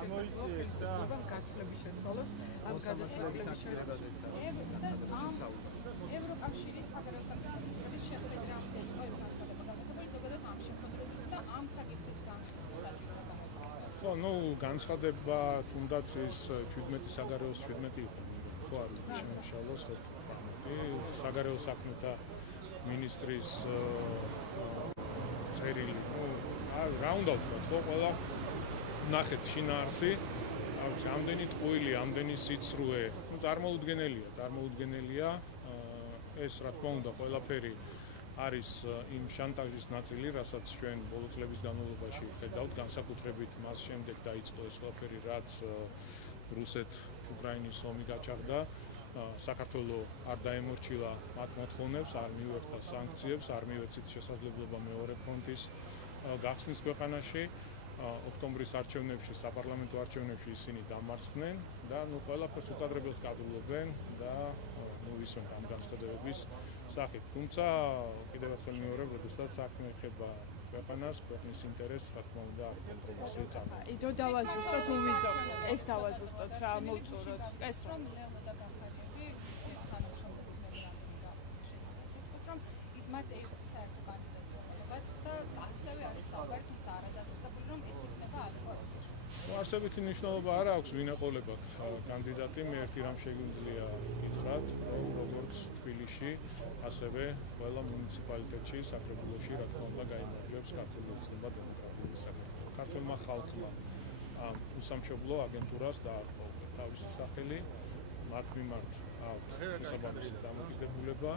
შესაძლებლობა გაცვლების შეცვალოს ამ გადაწყვეტილების ევროკავშირის საგარეო საქმეების შეხვედრა რამდენი იყო ეს განცხადება გამოსული ზოგადად ამ შეხვედრების და ამ საკითხის განხილვის საჭიროება. ნუ განცხადება თუნდაც ის 17 საგარეოს 17 იყო. ხო არის შემოშალოს საგარეო საქმეთა მინისტრის წერილი. რა უნდა ვთქვა, ხო, ყველა ნახეთ შინაარსი, ამდენი ტყუილი, ამდენი სიცრუე, წარმოუდგენელია. ეს რა თქმა უნდა, ყველაფერი არის იმ შანტაჟის ნაწილი, რასაც ჩვენ ბოლო წლების განმავლობაში ხედავთ, განსაკუთრებით მას შემდეგ დაიწყო ეს ყველაფერი, რაც რუსეთ-უკრაინის ომი გაჩაღდა. საქართველოს არ დაემორჩილა მათ მოთხოვნებს, არ მიუერთდა სანქციებს, არ მიუეცით შესაძლებლობა მეორე ფრონტის გახსნის ქვეყანაში. ოქტომბრის არჩევნებში, საპარლამენტო არჩევნებში ისინი დამარცხდნენ და ყველაფერს უკადრებელს კადრულობენ და ისმენ ამ განცხადებების სახით. თუმცა კიდევ ერთხელ მეორებ, როდესაც საქმე ეხება ქვეყანას, ქვეყნის ინტერესს, რა თქმა უნდა, არ კომპრომისია წამოიღება. იდო დავაზუსტოთ, თუ ვიზო, ეს დავაზუსტოთ რა მოვწუროთ. ეს რომ ლეონიდა გახარიები თანამშრომლობის მათ ექვს საერთო კანდიდატურებად და ასევე არის საუბარი, თუმცა არადასტურებული, რომ ეს იქნება ალკოჰოლის. არსებითი მნიშვნელობა არ აქვს, ვინ ეყოლება კანდიდატი, მე ერთი რამ შეგვიძლია ვითხრათ, რომ როგორც თბილისში, ასევე ყველა მუნიციპალიტეტში, საკრებულოში, რა თქმა უნდა, გაიმართლებს ქართული ოცნება დემოკრატიული საქართველოს. ქართულმა ხალხმა უსამშობლო აგენტურას დაარღვევა თავისი სახელი, მათ მიმართ აქვს შესაბამისი დამოკიდებულება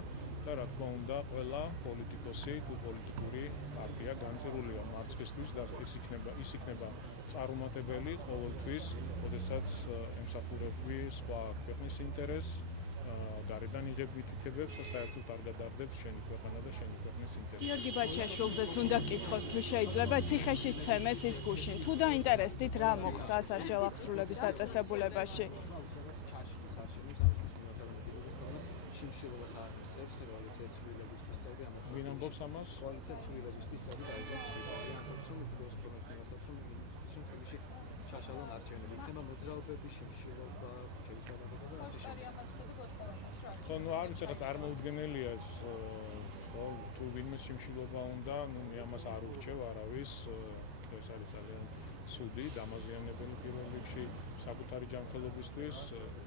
და რა თქმა უნდა, ყველა პოლიტიკოსი თუ პოლიტიკური პარტია განწირულია მარცხისთვის და ის იქნება წარუმატებელი ყოველთვის, როდესაც ემსახურებს სხვა ქვეყნის ინტერესს, გარედან იღებით იქებებს და საერთოდ არ გადარდებს შენი ქვეყანა და შენი ქვეყნის ინტერესი. გიორგი ბაჩაშვილზეც უნდა კითხოს, თუ შეიძლება ციხეში სცემეს ის გუშინ. თუ დაინტერესდით რა მოხდა სასჯელ აღსრულების დაწესებულებაში? ვინ ამბობს ამას? შაშალონ არჩევნები იქნება მოძრაობების შიმშილობა, შევისწავლება და ასე შემდეგ. ხო, არ ვიცი, რა წარმოუდგენელია ეს, თუ ვინმე შიმშილობა უნდა, მე ამას არ ურჩევ არავის, ეს არის ძალიან ცუდი, დამაზიანებელი პირველ რიგში საკუთარი ჯანმრთელობისთვის,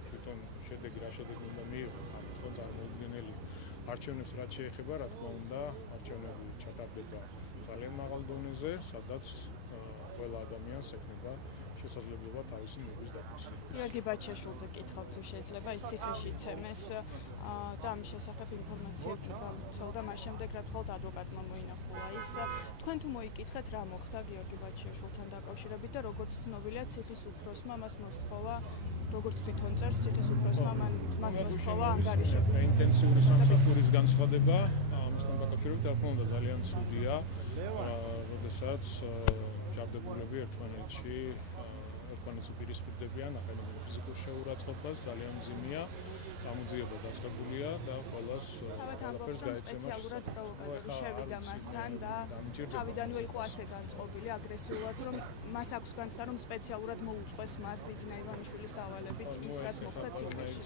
თვითონ შედეგი რა შედეგი უნდა მიიღოს, ხო, წარმოუდგენელი. არჩევნებს რაც შეეხება, რა თქმა უნდა, არჩევნები ჩატარდება ძალიან მაღალ დონეზე, სადაც ყველა ადამიანს ექნება შესაძლებლობა თავისი მიღების დაფასება. გიორგი ბაჩაშვილზე კითხავ, თუ შეიძლება ის ციხეში იცემეს და ამის შესახებ ინფორმაციები გავუცელდა, მას შემდეგ რაც მხოლოდ ადვოკატმა მოინახულა ის. თქვენ თუ მოიკითხეთ, რა მოხდა გიორგი ბაჩაშვილთან დაკავშირებით და როგორც ცნობილია, ციხის უფროსმა მას მოსთხოვა, როგორც თვითონ წერს, ციხის უფროსმა მას მოსთხოვა ანგარიშების. ინტენსიური სამსახურის განცხადება ამასთან დაკავშირებით, რა თქმა უნდა, ძალიან ცუდია, როდესაც ჯარდებულები ერთმანეთში უპირისპირდებიან, აყენებენ ფიზიკურ შეურაცხყოფას, ძალიან მძიმეა, გამოძიება დაწყებულია და ყველას ყველაფერს გაეცემა. სპეციალურად პროვოკატორი შევიდა მასთან და თავიდანვე იყო ასე განწყობილი აგრესიულად, რომ მას აქვს განცდა, რომ სპეციალურად მოუწყვეს მას ბიძინა ივანიშვილის დავალებით ის, რაც მოხდა ციხეში.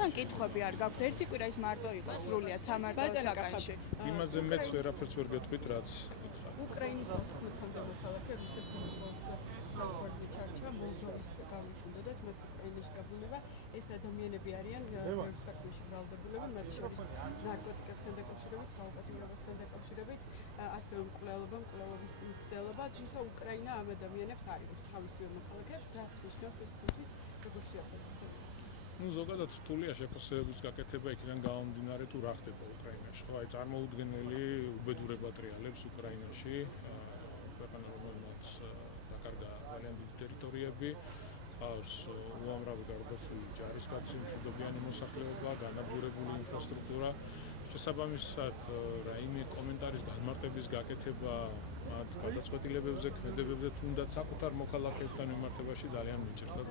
თან კითხვები არ გაქვთ, ერთი კვირა ის მარტო იყო სრულიად სამართლის საკანში. იმაზე მეც ვერაფერს ვერ გეტყვით, რაც უკრაინის 14 მოქალაქე რუსეთში საზღვარზე ჩარჩა, მოლდოვის გამიკვირდათ, მათ უკრაინაში გაბრუნება. ეს ადამიანები არიან ბევრ საქმეში ბრალდებულები, მათ შორის ნარკოტიკებთან დაკავშირებით, ხალხატიურობასთან დაკავშირებით, ასევე მკვლელობის მცდელობა, თუმცა უკრაინა ამ ადამიანებს არ იღებს თავისივე მოქალაქეებს, რას ნიშნავს ეს ფუნქციის როგორ შეაფასებთ? ზოგადად რთულია შეფასებების გაკეთება იქიდან გამომდინარე თუ რა ხდება უკრაინაში. ხო, აი წარმოუდგენელი უბედურება ტრიალებს უკრაინაში, ქვეყანა რომელმაც დაკარგა ძალიან დიდი ტერიტორიები, აქვს უამრავი გარდაცვლილი ჯარისკაცი, მშვიდობიანი მოსახლეობა, განადგურებული ინფრასტრუქტურა. შესაბამისად რაიმე კომენტარის განმარტების გაკეთება მათ გადაწყვეტილებებზე, ქმედებებზე, თუნდაც საკუთარ მოქალაქეებთან მიმართებაში ძალიან მიჭირდა.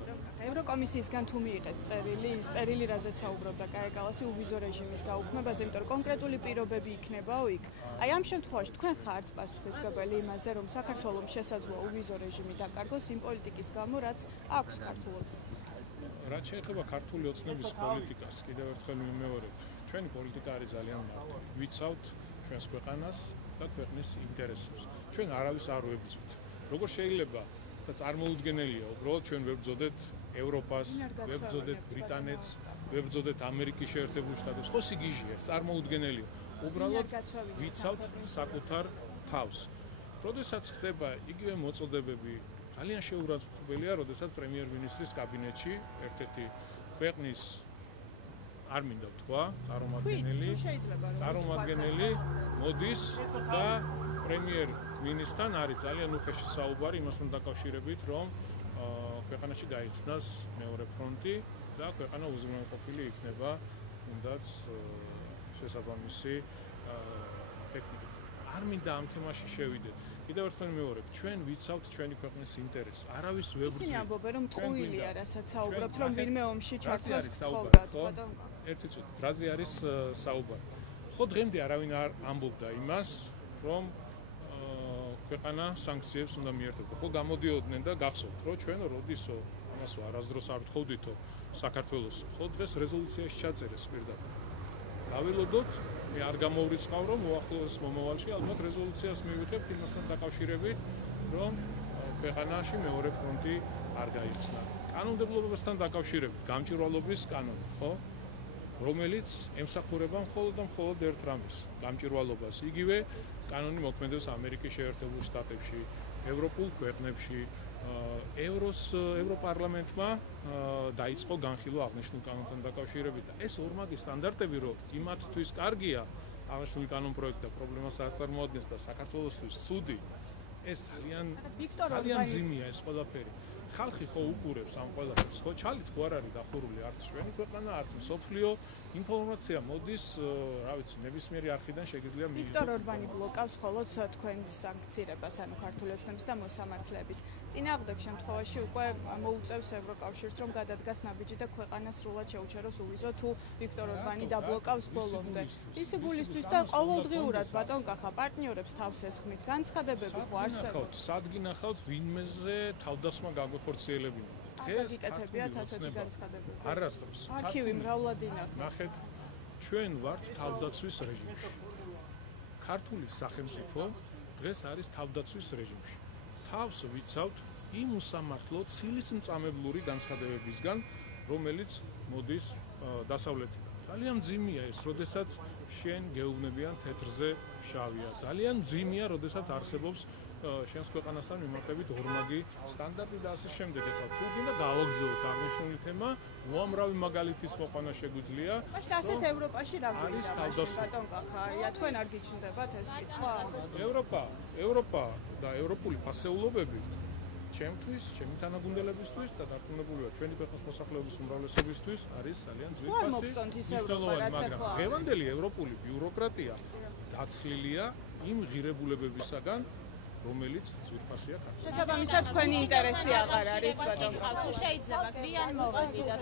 ევროკომისიისგან თუ მიიღეთ წერილი, ის წერილი რაზეც საუბრობდა კაია კალასი უვიზო რეჟიმის გაუქმებაზე, იმიტომ რომ კონკრეტული პირობები იქნებაო იქ. აი ამ შემთხვევაში თქვენ ხართ პასუხისმგებელი იმაზე, რომ საქართველოს შესაძლოა უვიზო რეჟიმი დაკარგოს იმ პოლიტიკის გამო, რაც აქვს ქართულ ოცნებას. რაც შეეხება ქართული ოცნების პოლიტიკას, კიდევ ერთხელ ვიმეორებ, ჩვენი პოლიტიკა არის ძალიან მარტივი. ვიცავთ ჩვენს ქვეყანას და ქვეყნის ინტერესებს. ჩვენ არავის არ ვებრძვით. როგორ შეიძლება და წარმოუდგენელია, უბრალოდ ჩვენ ვებრძოდეთ ევროპას, ვებრძოდეთ ბრიტანეთს, ვებრძოდეთ ამერიკის შეერთებულ შტატებს. ხო სიგიჟეა, წარმოუდგენელია. უბრალოდ ვიცავთ საკუთარ თავს. როდესაც ხდება იგივე მოწოდებები, ძალიან შეურაცხმელია, როდესაც პრემიერ-მინისტრის კაბინეტში ერთ-ერთი ქვეყნის არ მინდა ვთქვა, წარმომადგენელი მოდის და პრემიერ-მინისტრთან არის ძალიან უხეში საუბარი იმასთან დაკავშირებით, რომ ქვეყანაში გაიხსნას მეორე ფრონტი და ქვეყანა უზრუნველყოფილი იქნება თუნდაც შესაბამისი ტექნიკით. არ მინდა ამ თემაში შევიდეთ. კიდევ ერთხელ ვიმეორებ, ჩვენ ვიცავთ ჩვენი ქვეყნის ინტერესს. არავის ვებრძვით. ისინი ამბობენ, რომ ტყუილია, რასაც საუბრობთ, რომ ვინმე ომში ჩართვას გთხოვდათ, ბატონო. ერთი წუთი, რაზე არის საუბარი? ხო დღემდე არავინ არ ამბობდა იმას, რომ ქვეყანა სანქციებს უნდა მიერთებდა. ხო გამოდიოდნენ და გახსოვთ, რომ ჩვენ როდისო ამასო არასდროს არ ვთხოვდითო საქართველოს. ხო დღეს რეზოლუციაში ჩაწერეს პირდაპირ. გაველოდოთ, მე არ გამოვრიცხავ, რომ უახლოეს მომავალში ალბათ რეზოლუციას მივიღებთ იმასთან დაკავშირებით, რომ ქვეყანაში მეორე ფრონტი არ გაიხსნა. კანონმდებლობასთან დაკავშირებით, გამჭვირვალობის კანონი, ხო? რომელიც ემსახურება მხოლოდ და მხოლოდ ერთ რამეს, გამჭვირვალობას. იგივე კანონი მოქმედებს ამერიკის შეერთებულ შტატებში, ევროპულ ქვეყნებში. ევროპარლამენტმა დაიწყო განხილვა აღნიშნულ კანონთან დაკავშირებით. ეს ორმაგი სტანდარტები, რომ იმათთვის კარგია აღნიშნული კანონპროექტი და პრობლემას არ წარმოადგენს და საქართველოსთვის ცუდი, ეს ძალიან მძიმეა ეს ყველაფერი. ხალხი ხო უყურებს ამ ყველაფერს, ხო ჩალით ხო არ არის დახურული არც ჩვენი ქვეყანა, არც მსოფლიო. ინფორმაცია მოდის, რა ვიცი, ნებისმიერი არხიდან შეგიძლია მიიღოს. ვიქტორ ორბანი ბლოკავს მხოლოდ თქვენს სანქციებას, ანუ ქართული ოცნების და მოსამართლეების. წინააღმდეგ შემთხვევაში უკვე მოუწევს ევროკავშირს, რომ გადადგას ნაბიჯი და ქვეყანა სრულად შეუჩეროს უვიზო, თუ ვიქტორ ორბანი დაბლოკავს ბოლომდე. ისი გულისთვის და ყოველდღიურად ბატონ კახა პარტნიორებს თავს ესხმით. განცხადებები ხო არსებობს? სად გინახავთ ვინმეზე თავდასხმა გაგვეხორციელებინა? გიკეთებიათ ასეთი განცხადებები. არასდროს. არქივი მრავლად ინახავთ. ნახეთ, ჩვენ ვართ თავდაცვის რეჟიმში. ქართული სახელმწიფო დღეს არის თავდაცვის რეჟიმში. თავს ვიცავთ იმ უსამართლო ცილისმწამებლური განცხადებებისგან, რომელიც მოდის დასავლეთიდან. ძალიან მძიმეა ეს, როდესაც შენ გეუბნებიან თეთრზე შავია. ძალიან მძიმეა, როდესაც არსებობს შენს ქვეყანასთან მიმართებით ორმაგი სტანდარტი და ასე შემდეგ. ეხლა თუ გინდა გავაგზავნოთ აღნიშნული თემა, უამრავი მაგალითის მოყვანა შეგვიძლია. მაშინ ასეთ ევროპაში რა გვინდა ბატონ კახა? აი თქვენ არ გიჩნდებათ ეს კითხვა? ევროპა და ევროპული ფასეულობები ჩემთვის, ჩემი თანაგუნდელებისთვის და დარწმუნებულია ჩვენი ქვეყნის მოსახლეობის უმრავლესობისთვის არის ძალიან ძვირფასი, მაგრამ დღევანდელი ევროპული ბიუროკრატია დაცლილია იმ ღირებულებებისაგან, რომელიც ძვირფასია ქართულში. შესაბამისად თქვენი ინტერესი აღარ არის ბატონო. თუ შეიძლება გვიან მოვიდეთ.